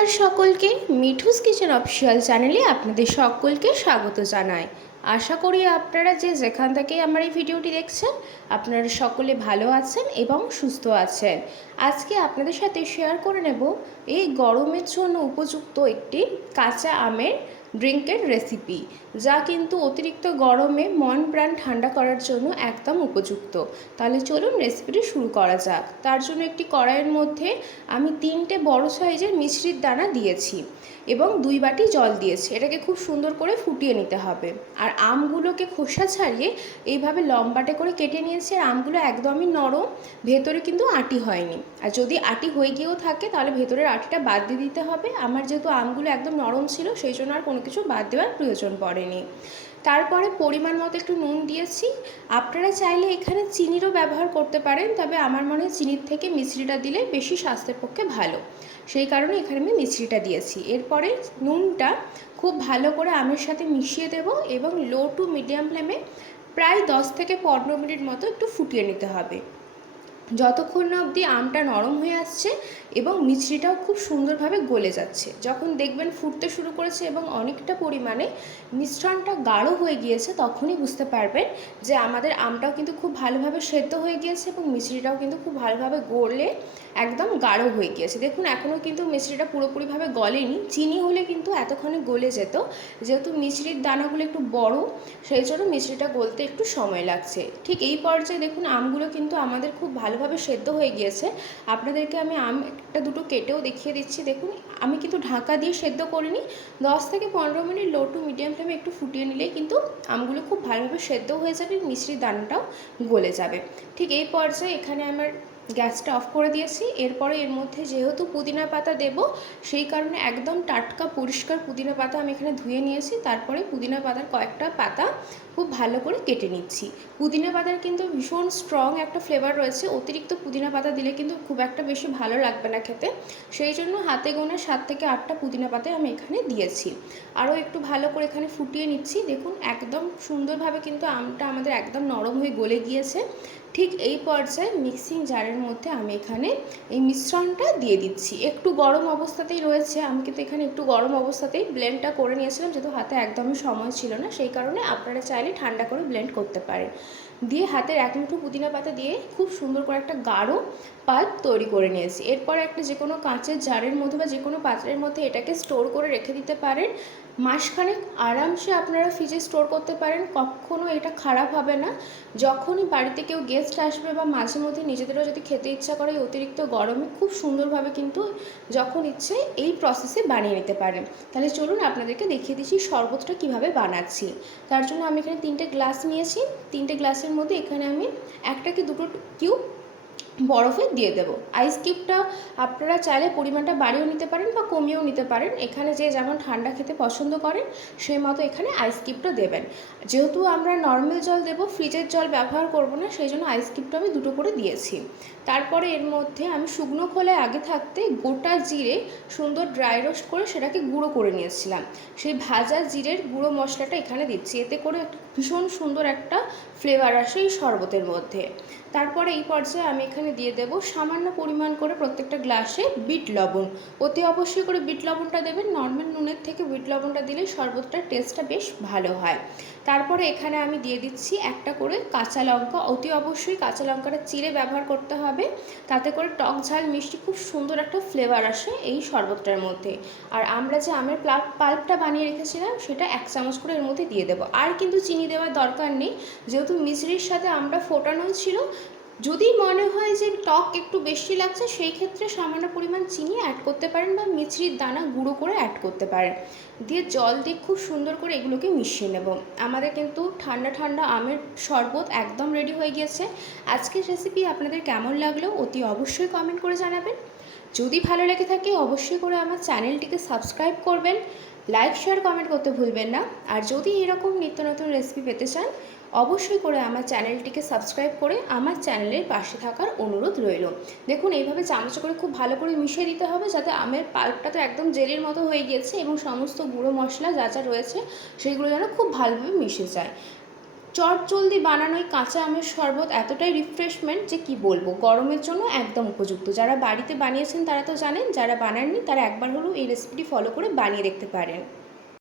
নমস্কার সকলকে, Mithu's kitchen official চ্যানেলে আপনাদের সকলকে স্বাগত জানাই। আশা করি আপনারা যেখান থেকে আমার এই ভিডিওটি দেখছেন আপনারা সকলে ভালো আছেন এবং সুস্থ আছেন। আজকে আপনাদের সাথে শেয়ার করে নেব এই গরমের জন্য উপযুক্ত একটি কাঁচা আমের ড্রিঙ্কের রেসিপি, যা কিন্তু অতিরিক্ত গরমে মন প্রাণ ঠান্ডা করার জন্য একদম উপযুক্ত। তাহলে চলুন রেসিপিটি শুরু করা যাক। তার জন্য একটি কড়াইয়ের মধ্যে আমি 3টে বড় সাইজের মিছরির দানা দিয়েছি এবং 2 বাটি জল দিয়েছি। এটাকে খুব সুন্দর করে ফুটিয়ে নিতে হবে। আর আমগুলোকে খোসা ছাড়িয়ে এইভাবে লম্বাটে করে কেটে নিয়েছি। আর আমগুলো একদমই নরম, ভেতরে কিন্তু আটি হয়নি। আর যদি আটি হয়ে গিয়েও থাকে তাহলে ভেতরের আটিটা বাদ দিয়ে দিতে হবে। আমার যেহেতু আমগুলো একদম নরম ছিল সেই জন্য আর কোনো কিছু বাদ দেওয়ার প্রয়োজন পড়েনি। তারপরে পরিমাণ মতো একটু নুন দিয়েছি। আপনারা চাইলে এখানে চিনিরও ব্যবহার করতে পারেন, তবে আমার মনে হয় চিনির থেকে মিছরিটা দিলে বেশি স্বাস্থ্যের পক্ষে ভালো, সেই কারণে এখানে আমি মিছরিটা দিয়েছি। এরপরে নুনটা খুব ভালো করে আমের সাথে মিশিয়ে দেব এবং লো টু মিডিয়াম ফ্লেমে প্রায় 10 থেকে 15 মিনিট মতো একটু ফুটিয়ে নিতে হবে, যতক্ষণ না অবধি আমটা নরম হয়ে আসছে এবং মিছরিটাও খুব সুন্দরভাবে গলে যাচ্ছে। যখন দেখবেন ফুটতে শুরু করেছে এবং অনেকটা পরিমাণে মিশ্রণটা গাঢ় হয়ে গিয়েছে, তখনই বুঝতে পারবেন যে আমাদের আমটাও কিন্তু খুব ভালোভাবে সেদ্ধ হয়ে গিয়েছে এবং মিছরিটাও কিন্তু খুব ভালোভাবে গলে একদম গাঢ় হয়ে গিয়েছে। দেখুন এখনও কিন্তু মিছরিটা পুরোপুরিভাবে গলেনি। চিনি হলে কিন্তু এতক্ষণে গলে যেত, যেহেতু মিছরির দানাগুলো একটু বড় সেই জন্য মিছরিটা গলতে একটু সময় লাগছে। ঠিক এই পর্যায়ে দেখুন আমগুলো কিন্তু আমাদের খুব ভালোভাবে সেদ্ধ হয়ে গিয়েছে। আপনাদেরকে আমি আম একটা দুটো কেটেও দেখিয়ে দিচ্ছি। দেখুন আমি কিন্তু ঢাকা দিয়ে সেদ্ধ করিনি। 10 থেকে 15 মিনিট লো টু মিডিয়াম ফ্লেমে একটু ফুটিয়ে নিলেই কিন্তু আমগুলো খুব ভালোভাবে সেদ্ধ হয়ে যাবে, মিছরির দানাটাও গলে যাবে। ঠিক এই পর্যায়ে এখানে আমার গ্যাসটা অফ করে দিয়েছি। এরপরে এর মধ্যে যেহেতু পুদিনা পাতা দেব, সেই কারণে একদম টাটকা পরিষ্কার পুদিনা পাতা আমি এখানে ধুয়ে নিয়েছি। তারপরে পুদিনা পাতার কয়েকটা পাতা খুব ভালো করে কেটে নিচ্ছি। পুদিনা পাতার কিন্তু ভীষণ স্ট্রং একটা ফ্লেভার রয়েছে, অতিরিক্ত পুদিনা পাতা দিলে কিন্তু খুব একটা বেশি ভালো লাগবে না খেতে। সেই জন্য হাতে গোনা 7 থেকে 8টা পুদিনা পাতা আমি এখানে দিয়েছি। আরও একটু ভালো করে এখানে ফুটিয়ে নিচ্ছি। দেখুন একদম সুন্দরভাবে কিন্তু আমটা আমাদের একদম নরম হয়ে গলে গিয়েছে। ঠিক এই পর্যায়ে মিক্সিং জারের মধ্যে আমি এখানে এই মিশ্রণটা দিয়ে দিচ্ছি। একটু গরম অবস্থাতেই রয়েছে, আমি কিন্তু এখানে একটু গরম অবস্থাতেই ব্লেন্ডটা করে নিয়েছিলাম, যেহেতু হাতে একদমই সময় ছিল না, সেই কারণে আপনারা চাইলে ঠান্ডা করে ব্লেন্ড করতে পারেন। দিয়ে হাতের 1 মুঠো পুদিনা পাতা দিয়ে খুব সুন্দর করে একটা গাঢ় পাল্প তৈরি করে নিয়েছি। এরপরে একটা যে কোনো কাঁচের জারের মধ্যে বা যে কোনো পাত্রের মধ্যে এটাকে স্টোর করে রেখে দিতে পারেন। মাসখানেক আরামসে আপনারা ফ্রিজে স্টোর করতে পারেন, কখনও এটা খারাপ হবে না। যখনই বাড়িতে কেউ গেস্ট আসবে বা মাঝে মধ্যে নিজেদেরও যদি খেতে ইচ্ছা করে অতিরিক্ত গরমে, খুব সুন্দরভাবে কিন্তু যখন ইচ্ছে এই প্রসেসে বানিয়ে নিতে পারেন। তাহলে চলুন আপনাদেরকে দেখিয়ে দিচ্ছি শরবতটা কিভাবে বানাচ্ছি। তার জন্য আমি এখানে 3টে গ্লাস নিয়েছি। 3টে গ্লাসের মধ্যে এখানে আমি 1টা কি 2টো কিউব বরফে দিয়ে দেবো। আইস কিউবটা আপনারা চাইলে পরিমাণটা বাড়িয়েও নিতে পারেন বা কমিয়েও নিতে পারেন। এখানে যে যেমন ঠান্ডা খেতে পছন্দ করেন সেই মতো এখানে আইস কিউবটা দেবেন। যেহেতু আমরা নর্মাল জল দেবো, ফ্রিজের জল ব্যবহার করব না, সেই জন্য আইস কিউবটা আমি 2টো করে দিয়েছি। তারপরে এর মধ্যে আমি শুকনো খোলায় আগে থাকতে গোটা জিরে সুন্দর ড্রাই রোস্ট করে সেটাকে গুঁড়ো করে নিয়েছিলাম। সেই ভাজা জিরের গুঁড়ো মশলাটা এখানে দিচ্ছি, এতে করে ভীষণ সুন্দর একটা ফ্লেভার আসে এই শরবতের মধ্যে। তারপরে এই পর্যায়ে আমি এখানে দিয়ে দেব সামান্য পরিমাণ করে প্রত্যেকটা গ্লাসে বিট লবণ। অতি অবশ্যই করে বিট লবণটা দেবেন, নর্মাল নুনের থেকে বিট লবণটা দিলে শরবতটার টেস্টটা বেশ ভালো হয়। তারপরে এখানে আমি দিয়ে দিচ্ছি 1টা করে কাঁচা লঙ্কা। অতি অবশ্যই কাঁচা লঙ্কাটা চিড়ে ব্যবহার করতে হবে, তাতে করে টক ঝাল মিষ্টি খুব সুন্দর একটা ফ্লেভার আসে এই শরবতটার মধ্যে। আর আমরা যে আমের পাল্পটা বানিয়ে রেখেছিলাম সেটা 1 চামচ করে এর মধ্যে দিয়ে দেবো। আর কিন্তু চিনি দেওয়ার দরকার নেই, যেহেতু মিছরির সাথে আমরা ফোটানোই ছিল। যদি মনে হয় যে টক একটু বেশি লাগছে, সেই ক্ষেত্রে সামান্য পরিমাণ চিনি অ্যাড করতে পারেন বা মিছরির দানা গুঁড়ো করে অ্যাড করতে পারেন। দিয়ে জল দিয়ে খুব সুন্দর করে এগুলোকে মিশিয়ে নেব। আমাদের কিন্তু ঠান্ডা ঠান্ডা আমের শরবত একদম রেডি হয়ে গিয়েছে। আজকের রেসিপি আপনাদের কেমন লাগলো অতি অবশ্যই কমেন্ট করে জানাবেন। যদি ভালো লেগে থাকে অবশ্যই করে আমার চ্যানেলটিকে সাবস্ক্রাইব করবেন, লাইক শেয়ার কমেন্ট করতে ভুলবেন না। আর যদি এরকম নিত্য নতুন রেসিপি পেতে চান অবশ্যই করে আমার চ্যানেলটিকে সাবস্ক্রাইব করে আমার চ্যানেলের পাশে থাকার অনুরোধ রইল। দেখুন এইভাবে চামচ করে খুব ভালো করে মিশিয়ে দিতে হবে, যাতে আমের পাল্পটা তো একদম জেলির মতো হয়ে গিয়েছে এবং সমস্ত গুঁড়ো মশলা যা যা রয়েছে সেগুলো যেন খুব ভালোভাবে মিশে যায়। চটজলদি বানানো এই কাঁচা আমের শরবত এতটাই রিফ্রেশমেন্ট যে কি বলবো, গরমের জন্য একদম উপযুক্ত। যারা বাড়িতে বানিয়েছেন তারা তো জানেন, যারা বানাননি তারা একবার হলেও এই রেসিপিটি ফলো করে বানিয়ে দেখতে পারেন।